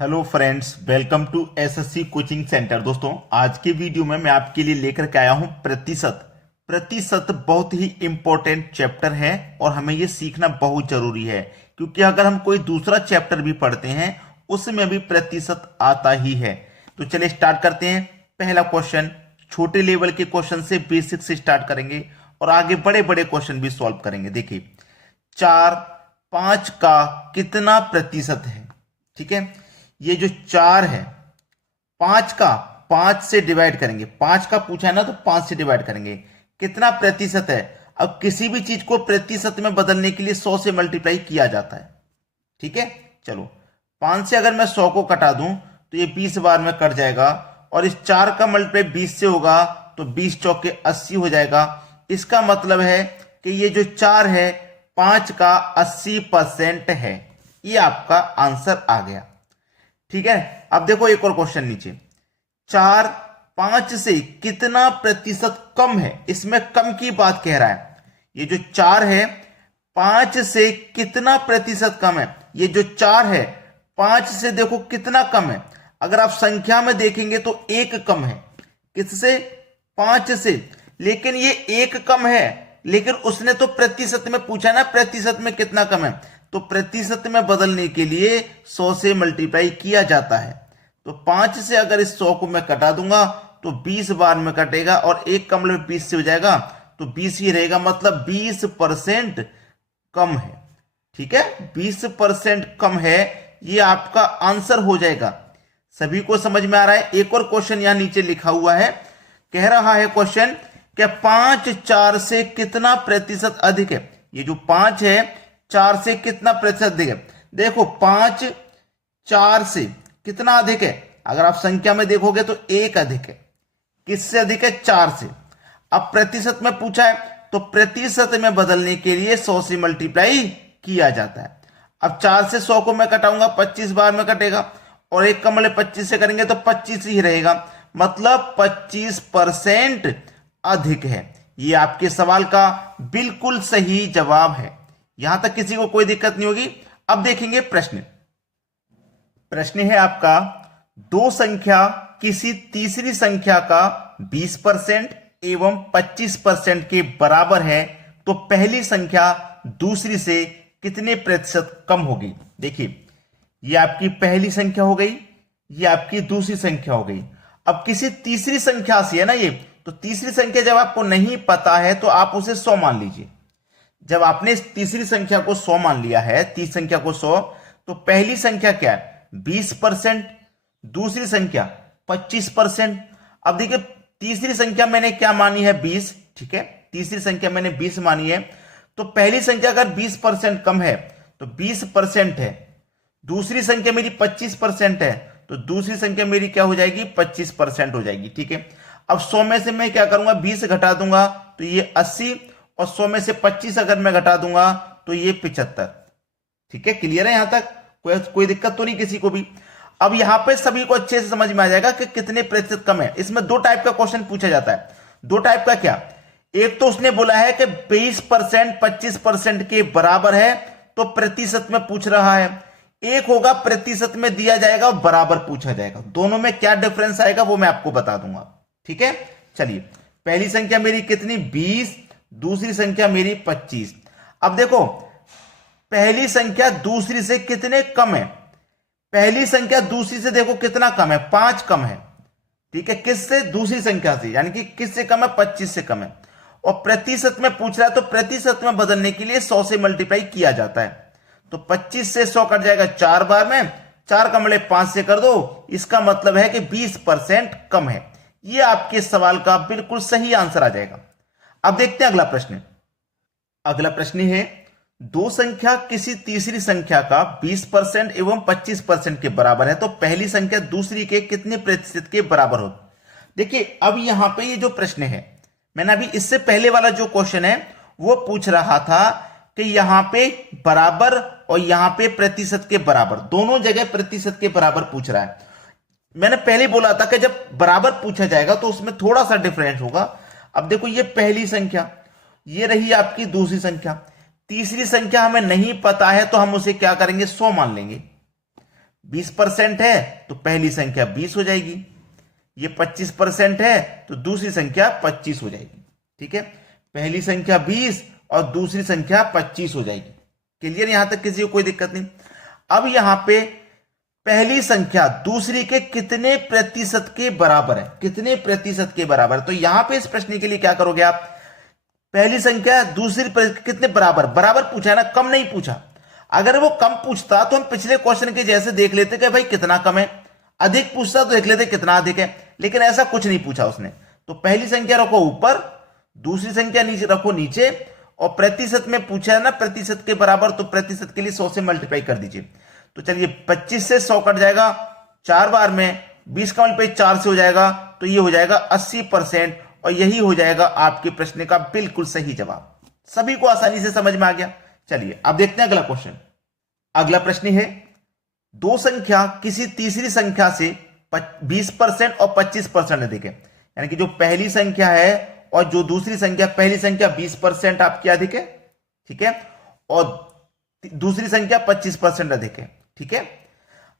Hello friends, welcome to SSC coaching centre. दोस्तों, आज के वीडियो में मैं आपके लिए लेकर के आया हूं प्रतिशत। प्रतिशत बहुत ही इंपॉर्टेंट चैप्टर है और हमें यह सीखना बहुत जरूरी है, क्योंकि अगर हम कोई दूसरा चैप्टर भी पढ़ते हैं उसमें भी प्रतिशत आता ही है। तो चलिए स्टार्ट करते हैं। पहला क्वेश्चन, छोटे लेवल के क्वेश्चन से बेसिक से स्टार्ट करेंगे और आगे बड़े बड़े क्वेश्चन भी सॉल्व करेंगे। देखिए, 4/5 का कितना प्रतिशत है? ठीक है, ये जो 4 है, 5 का 5 से डिवाइड करेंगे। 5 का पूछा है ना, तो 5 से डिवाइड करेंगे। कितना प्रतिशत है? अब किसी भी चीज को प्रतिशत में बदलने के लिए 100 से मल्टीप्लाई किया जाता है। ठीक है, चलो 5 से अगर मैं 100 को कटा दूं तो ये 20 बार में कट जाएगा, और इस 4 का मल्टीप्लाई 20 से होगा तो 20 चौके 80 हो जाएगा। इसका मतलब है कि ये जो 4 है, 5 का 80% है। ये आपका आंसर आ गया। ठीक है, अब देखो एक और क्वेश्चन नीचे, 4 5 से कितना प्रतिशत कम है? इसमें कम की बात कह रहा है। ये जो 4 है, 5 से कितना प्रतिशत कम है? ये जो 4 है, 5 से देखो कितना कम है। अगर आप संख्या में देखेंगे तो 1 कम है। किससे? 5 से। लेकिन ये 1 कम है, लेकिन उसने तो प्रतिशत में पूछा ना, प्रतिशत में कितना कम है। तो प्रतिशत में बदलने के लिए 100 से मल्टीप्लाई किया जाता है। तो 5 से अगर इस 100 को मैं कटा दूंगा तो 20 बार में कटेगा, और 1 का मतलब 20 से हो जाएगा तो 20 ही रहेगा, मतलब 20% कम है। ठीक है, 20% कम है। ये आपका आंसर हो जाएगा। सभी को समझ में आ रहा है? एक और क्वेश्चन यहां नीचे लिखा हुआ है, कह रहा है क्वेश्चन क्या 5 4 से कितना प्रतिशत अधिक है? ये जो 5 है, 4 से कितना प्रतिशत अधिक है? देखो, 5 4 से कितना अधिक है? अगर आप संख्या में देखोगे तो 1 अधिक है। किससे अधिक है? 4 से। अब प्रतिशत में पूछा है तो प्रतिशत में बदलने के लिए 100 से मल्टीप्लाई किया जाता है। अब 4 से 100 को मैं कटाऊंगा, 25 बार में कटेगा, और 1 का मतलब 25 से करेंगे तो 25 ही रहेगा, मतलब 25% अधिक है। ये आपके सवाल का बिल्कुल सही जवाब है। यहां तक किसी को कोई दिक्कत नहीं होगी। अब देखेंगे प्रश्न। प्रश्न है आपका, दो संख्या किसी तीसरी संख्या का 20% एवं 25% के बराबर है, तो पहली संख्या दूसरी से कितने प्रतिशत कम होगी? देखिए, ये आपकी पहली संख्या हो गई, ये आपकी दूसरी संख्या हो गई। अब किसी तीसरी संख्या से है ना ये, तो तीसरी संख्या जब आपको नहीं पता है तो आप उसे 100 मान लीजिए। जब आपने इस तीसरी संख्या को 100 मान लिया है, तीसरी संख्या को 100, तो पहली संख्या क्या है? 20%, दूसरी संख्या 25%। अब देखिए, तीसरी संख्या मैंने क्या मानी है? 20। ठीक है, तीसरी संख्या मैंने 20 मानी है, तो पहली संख्या अगर 20% कम है तो 20% है। दूसरी संख्या मेरी 25% है, तो दूसरी संख्या मेरी क्या हो जाएगी? 25% हो जाएगी। ठीक है, अब 100 में से मैं क्या करूंगा? 20 घटा दूंगा तो ये 80, और 100 में से 25 अगर मैं घटा दूंगा तो ये 75। ठीक है, क्लियर है? यहां तक कोई दिक्कत तो नहीं किसी को भी? अब यहां पे सभी को अच्छे से समझ में आ जाएगा कि कितने प्रतिशत कम है। इसमें दो टाइप का क्वेश्चन पूछा जाता है। दो टाइप का क्या? एक तो उसने बोला है कि 20% 25% के बराबर है, तो प्रतिशत में पूछ रहा है। एक होगा प्रतिशत में दिया जाएगा और बराबर पूछा जाएगा। दोनों में क्या डिफरेंस आएगा वो मैं आपको बता दूंगा। ठीक है, चलिए, पहली संख्या मेरी कितनी? 20, दूसरी संख्या मेरी 25। अब देखो, पहली संख्या दूसरी से कितने कम है? पहली संख्या दूसरी से देखो कितना कम है? 5 कम है। ठीक है, किससे? दूसरी संख्या से, यानी कि किससे कम है? 25 से कम है। और प्रतिशत में पूछ रहा है, तो प्रतिशत में बदलने के लिए 100 से मल्टीप्लाई किया जाता है। तो 25 से 100 कट जाएगा 4 बार में, 4 का मतलब 5 से कर दो। इसका मतलब है कि 20% कम है। यह आपके सवाल का बिल्कुल सही आंसर आ जाएगा। अब देखते हैं अगला प्रश्न। अगला प्रश्न है, दो संख्या किसी तीसरी संख्या का 20% एवं 25% के बराबर है, तो पहली संख्या दूसरी के कितने प्रतिशत के बराबर हो? देखिए, अब यहां पे ये जो प्रश्न है, मैंने अभी इससे पहले वाला जो क्वेश्चन है वो पूछ रहा था कि यहां पे बराबर और यहां पे प्रतिशत के बराबर, दोनों जगह प्रतिशत के बराबर पूछ रहा है। मैंने पहले बोला था कि जब बराबर पूछा जाएगा तो उसमें थोड़ा सा डिफरेंस होगा। अब देखो, ये पहली संख्या, ये रही आपकी दूसरी संख्या। तीसरी संख्या हमें नहीं पता है तो हम उसे क्या करेंगे? 100 मान लेंगे। 20% है तो पहली संख्या 20 हो जाएगी, ये 25% है तो दूसरी संख्या 25 हो जाएगी। ठीक है, पहली संख्या 20 और दूसरी संख्या 25 हो जाएगी। क्लियर, यहां तक किसी को कोई दिक्कत नहीं। अब यहां पे पहली संख्या दूसरी के कितने प्रतिशत के बराबर है, कितने प्रतिशत के बराबर है? तो यहां पे इस प्रश्न के लिए क्या करोगे आप, पहली संख्या दूसरी कितने बराबर, बराबर पूछा है ना, कम नहीं पूछा। अगर वो कम पूछता तो हम पिछले क्वेश्चन के जैसे देख लेते कि भाई कितना कम है, अधिक पूछता तो देख लेते कितना अधिक है, लेकिन ऐसा कुछ नहीं पूछा उसने। तो पहली संख्या रखो ऊपर, दूसरी संख्या नीचे रखो नीचे, और प्रतिशत में पूछा है ना प्रतिशत के बराबर, तो प्रतिशत के लिए 100 से मल्टीप्लाई कर दीजिए। तो चलिए 25 से 100 कट जाएगा 4 बार में, 20 का मल्टीप्लाई 4 से हो जाएगा, तो ये हो जाएगा 80%, और यही हो जाएगा आपके प्रश्न का बिल्कुल सही जवाब। सभी को आसानी से समझ में आ गया। चलिए अब देखते हैं अगला क्वेश्चन। अगला प्रश्न है, दो संख्या किसी तीसरी संख्या से 20% और 25% अधिक है, यानी कि जो पहली संख्या है और जो दूसरी संख्या, पहली संख्या 20% आपकी अधिक है, ठीक है, और दूसरी संख्या 25% अधिक है। ठीक है,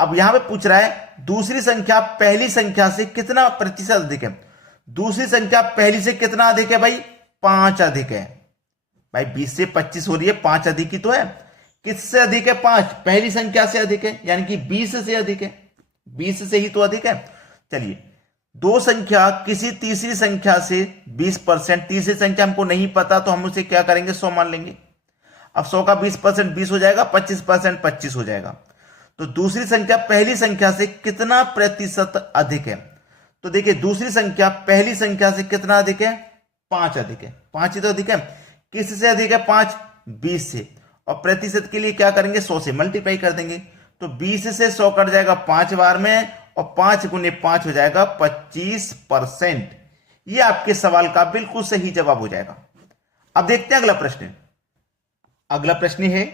अब यहां पे पूछ रहा है दूसरी संख्या पहली संख्या से कितना प्रतिशत अधिक है। दूसरी संख्या पहली से कितना अधिक है भाई, 5 अधिक है। भाई 20 से 25 हो रही है, 5 अधिक ही तो है। किससे अधिक है, 5, पहली संख्या से अधिक है, यानी कि 20 से अधिक है, 20 से ही तो अधिक है। चलिए, दो संख्या किसी तीसरी संख्या से 20%, तीसरी संख्या हमको नहीं पता तो हम उसे क्या करेंगे, 100 मान लेंगे। अब 100 का 20% 20 हो जाएगा, 25% 25 हो जाएगा। तो दूसरी संख्या पहली संख्या से कितना प्रतिशत अधिक है? तो देखिए दूसरी संख्या पहली संख्या से कितना अधिक है, 5 अधिक है, 5 ही तो अधिक है। किससे अधिक है, 5, 20 से। और प्रतिशत के लिए क्या करेंगे, 100 से मल्टीप्लाई कर देंगे। तो 20 से 100 कट जाएगा 5 बार में, और 5 गुने 5 हो जाएगा 25%। ये आपके सवाल का बिल्कुल सही जवाब हो जाएगा। अब देखते हैं अगला प्रश्न। अगला प्रश्न है,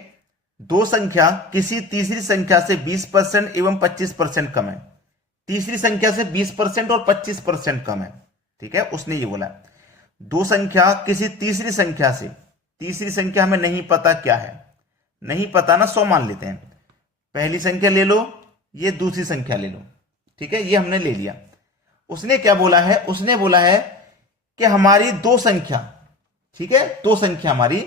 दो संख्या किसी तीसरी संख्या से 20% एवं 25% कम है। तीसरी संख्या से 20% और 25% कम है। ठीक है, उसने ये बोला दो संख्या किसी तीसरी संख्या से, तीसरी संख्या हमें नहीं पता क्या है, नहीं पता ना, 100 मान लेते हैं। पहली संख्या ले लो, ये दूसरी संख्या ले लो। ठीक है, ये हमने ले लिया। उसने क्या बोला है, उसने बोला है कि हमारी दो संख्या, ठीक है, दो संख्या हमारी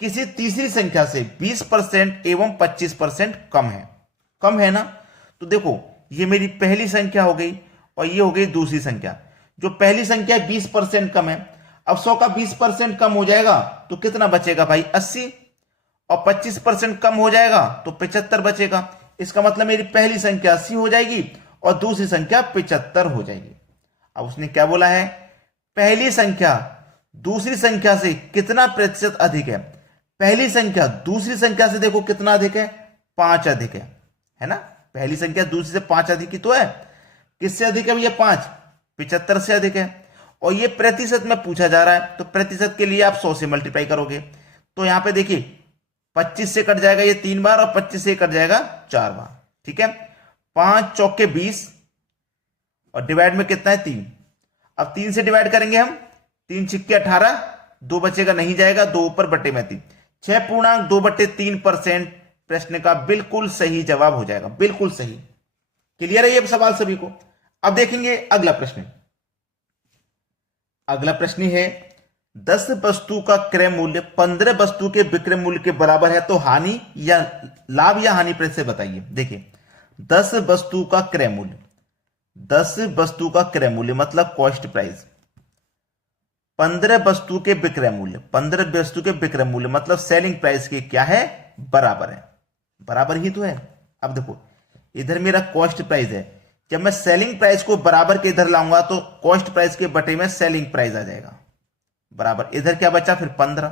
किसी तीसरी संख्या से 20% एवं 25% कम है। कम है ना, तो देखो ये मेरी पहली संख्या हो गई और ये हो गई दूसरी संख्या। जो पहली संख्या 20% कम है, अब 100 का 20% कम हो जाएगा तो कितना बचेगा भाई, 80, और 25% कम हो जाएगा तो 75 बचेगा। इसका मतलब मेरी पहली संख्या 80 हो जाएगी और दूसरी संख्या 75 हो जाएगी। अब उसने क्या बोला है, पहली संख्या दूसरी संख्या से कितना प्रतिशत अधिक है। पहली संख्या दूसरी संख्या से देखो कितना अधिक है, 5 अधिक है ना। पहली संख्या दूसरी से 5 अधिक ही तो है। किससे अधिक है भैया, 5, 75 से अधिक है। और ये प्रतिशत में पूछा जा रहा है, तो प्रतिशत के लिए आप 100 से मल्टीप्लाई करोगे। तो यहां पे देखिए 25 से कट जाएगा ये 3 बार, और 25 से कट जाएगा 4 बार। ठीक है, 5 चौके 20, और डिवाइड में कितना है, 3। अब 3 से डिवाइड करेंगे हम, 3 छिक्के 18, 2 बचेगा, नहीं जाएगा, 2 ऊपर बटे में 3, 6.2/3% प्रश्न का बिल्कुल सही जवाब हो जाएगा, बिल्कुल सही। क्लियर है ये सवाल सभी को। अब देखेंगे अगला प्रश्न। अगला प्रश्न है, 10 वस्तु का क्रय मूल्य 15 वस्तु के विक्रय मूल्य के बराबर है, तो हानि या लाभ या हानि से बताइए। देखिए 10 वस्तु का क्रय मूल्य, 10 वस्तु का क्रय मूल्य मतलब कॉस्ट प्राइस, 15 वस्तु के विक्रय मूल्य, 15 वस्तु के विक्रय मूल्य मतलब सेलिंग प्राइस के क्या है, बराबर है, बराबर ही तो है। अब देखो इधर मेरा कॉस्ट प्राइस है, जब मैं सेलिंग प्राइस को बराबर के इधर लाऊंगा तो कॉस्ट प्राइस के बटे में सेलिंग प्राइस आ जाएगा बराबर। इधर क्या बचा फिर, 15,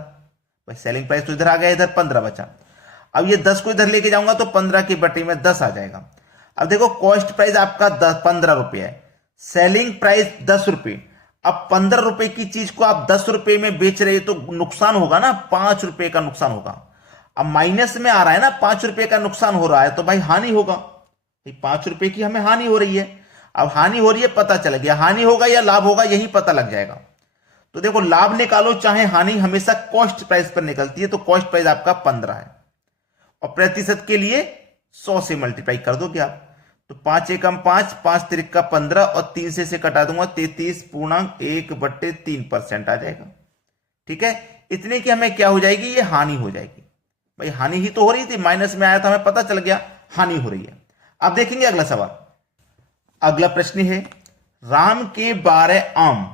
भाई सेलिंग प्राइस तो इधर आ गया, इधर 15 बचा। अब ये 10 को इधर लेके जाऊंगा तो 15 के बटे में 10 आ जाएगा। अब देखो कॉस्ट प्राइस आपका 15 रुपए है, सेलिंग प्राइस 10 रुपए। अब 15 रुपए की चीज को आप 10 रुपए में बेच रहे हो तो नुकसान होगा ना, 5 रुपए का नुकसान होगा। अब माइनस में आ रहा है ना, 5 रुपए का नुकसान हो रहा है, तो भाई हानि होगा, 5 रुपए की हमें हानि हो रही है। अब हानि हो रही है, पता चल गया, हानि होगा या लाभ होगा यही पता लग जाएगा। तो देखो लाभ निकालो चाहे हानि, हमेशा कॉस्ट प्राइस पर निकलती है, तो कॉस्ट प्राइस आपका 15 है। और प्रतिशत के लिए 100 से मल्टीप्लाई कर दोगे आप। तो 5 एकम 5, 5 तिरिका 15 और 3 से काटा दूंगा 33.1/3% आ जाएगा। ठीक है, इतने की हमें क्या हो जाएगी, ये हानि हो जाएगी। भाई हानि ही तो हो रही थी, माइनस में आया था, हमें पता चल गया हानि हो रही है। अब देखेंगे अगला सवाल। अगला प्रश्न है, राम के 12 आम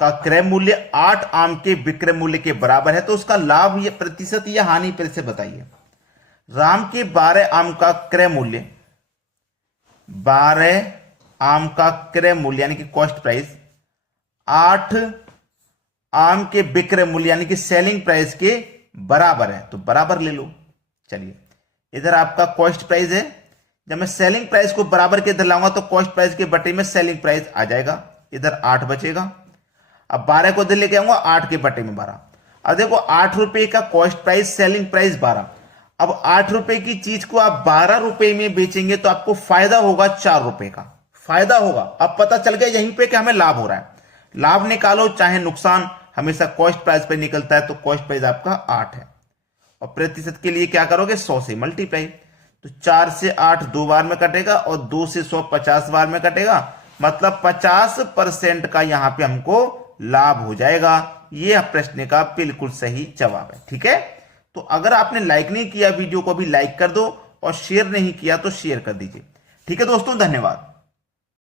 का क्रय मूल्य 8 आम के विक्रय मूल्य के बराबर है, तो उसका लाभ या प्रतिशत या हानि फिर से बताइए। राम के 12 आम का क्रय मूल्य, 12 आम का क्रय मूल्य यानी कि कॉस्ट प्राइस 8 आम के विक्रय मूल्य यानी कि सेलिंग प्राइस के बराबर है, तो बराबर ले लो। चलिए, इधर आपका कॉस्ट प्राइस है, जब मैं सेलिंग प्राइस को बराबर के इधर लाऊंगा तो कॉस्ट प्राइस के बटे में सेलिंग प्राइस आ जाएगा, इधर 8 बचेगा। अब 12 को इधर लेके आऊंगा, 8 के बटे में 12। अब देखो 8 रुपए का कॉस्ट प्राइस, सेलिंग प्राइस 12। अब 8 रुपए की चीज को आप 12 रुपए में बेचेंगे तो आपको फायदा होगा 4 रुपए का फायदा होगा। अब पता चल गया यहीं पे कि हमें लाभ हो रहा है। लाभ निकालो चाहे नुकसान, हमेशा कॉस्ट प्राइस पे निकलता है, तो कॉस्ट प्राइस आपका 8 है। और प्रतिशत के लिए क्या करोगे, 100 से मल्टीप्लाई। तो 4 से 8 2 बार में कटेगा और 2 से 100 50 बार में कटेगा, मतलब 50% का यहां पे हमको लाभ हो जाएगा। यह प्रश्न का बिल्कुल सही जवाब है। ठीक है, तो अगर आपने लाइक नहीं किया वीडियो को, भी लाइक कर दो और शेयर नहीं किया तो शेयर कर दीजिए। ठीक है दोस्तों, धन्यवाद।